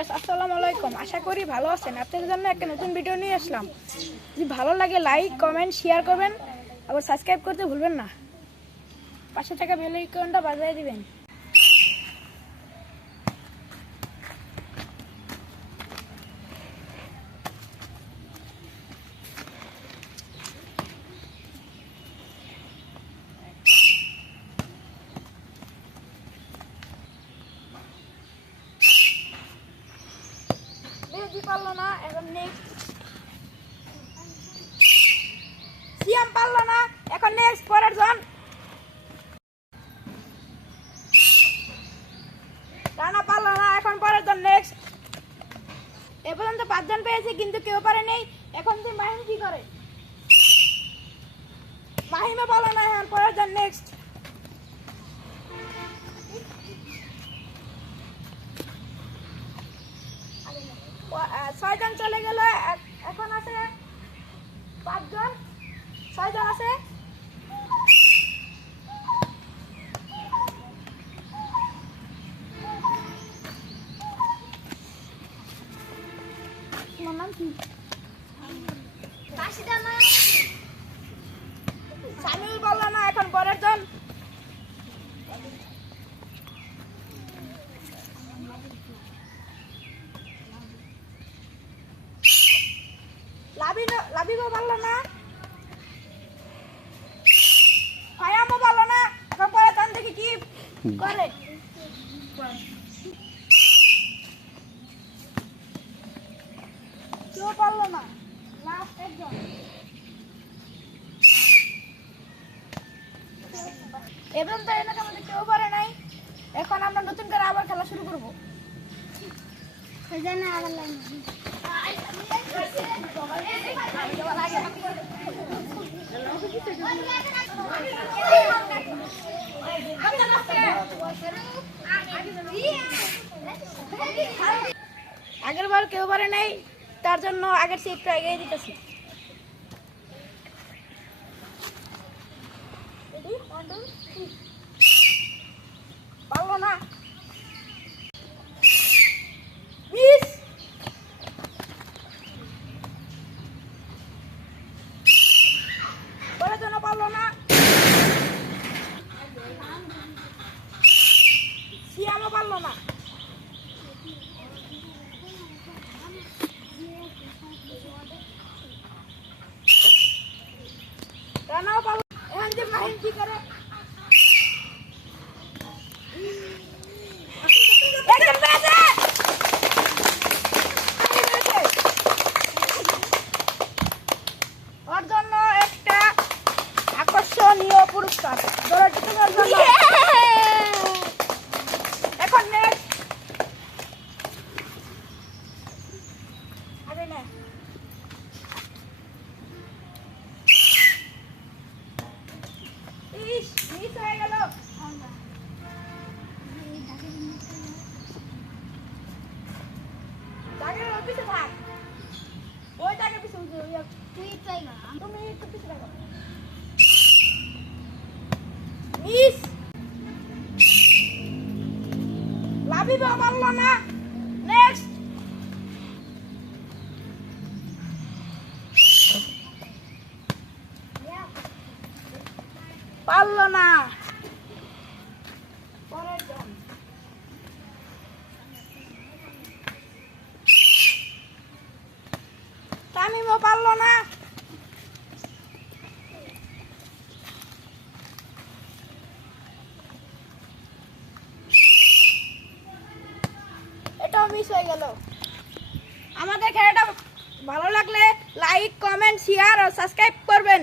আসসালামু আলাইকুম, আশা করি ভালো আছেন। আপনাদের জন্য একটা নতুন ভিডিও নিয়ে আসলাম। যদি ভালো লাগে লাইক কমেন্ট শেয়ার করবেন, আবার সাবস্ক্রাইব করতে ভুলবেন না। পাশে থাকা বেল আইকনটা বাজিয়ে দিবেন। পারলো না, এখন নেক্সট সিয়াম পারলো না, এখন নেক্সট পরের জন। রানা পারলো না, এখন পরের জন নেক্সট। এ পর্যন্ত 5 জন পেয়েছে কিন্তু কেউ পারে নেই। এখন তুই মাহিম কি করে? মাহিমে পারলো না, এখন পরের জন নেক্সট। 6 জন চলে গেল, এখন আছে 5 জন। 6 জন আছে। তোমার নাম কি? সামিউল বললো না, এখন পরের জন। লাবিবও পারলো না, ফায়ামও পারলো না, এখন পরের জন দেখি কি করে। কেউ পারলো না, লাস্ট একজন। এবং তো এনাকে আমাদের কেউ পারে নাই। এখন আমরা নতুন করে আবার খেলা শুরু করবো। আগের বার কেউ পারে নাই, তার জন্য আগের সিটটা এগিয়ে দিতেছি। পারলো না, মিস। পরের জন্য পারলো না, সিয়ামও পারলো না। রানাও পারলো। এখন যে মাহিম কি করে? একজন পেয়েছে। ওর জন্য একটা আকর্ষণীয় পুরস্কার। এখন নেক্সট। আরে না, মিস হয়ে গেল। দাগের পিছে থাক, ওই দাগের পিছে তুমি একটু পিছে থাকো। মিস। লাবিবা পারলো না, নেক্সট। পারলো না, পরের জন। তামিমও পারলো না। এটাও মিস হয়ে গেল। আমাদের খেলাটা ভালো লাগলে লাইক কমেন্ট শেয়ার ও সাবস্ক্রাইব করবেন।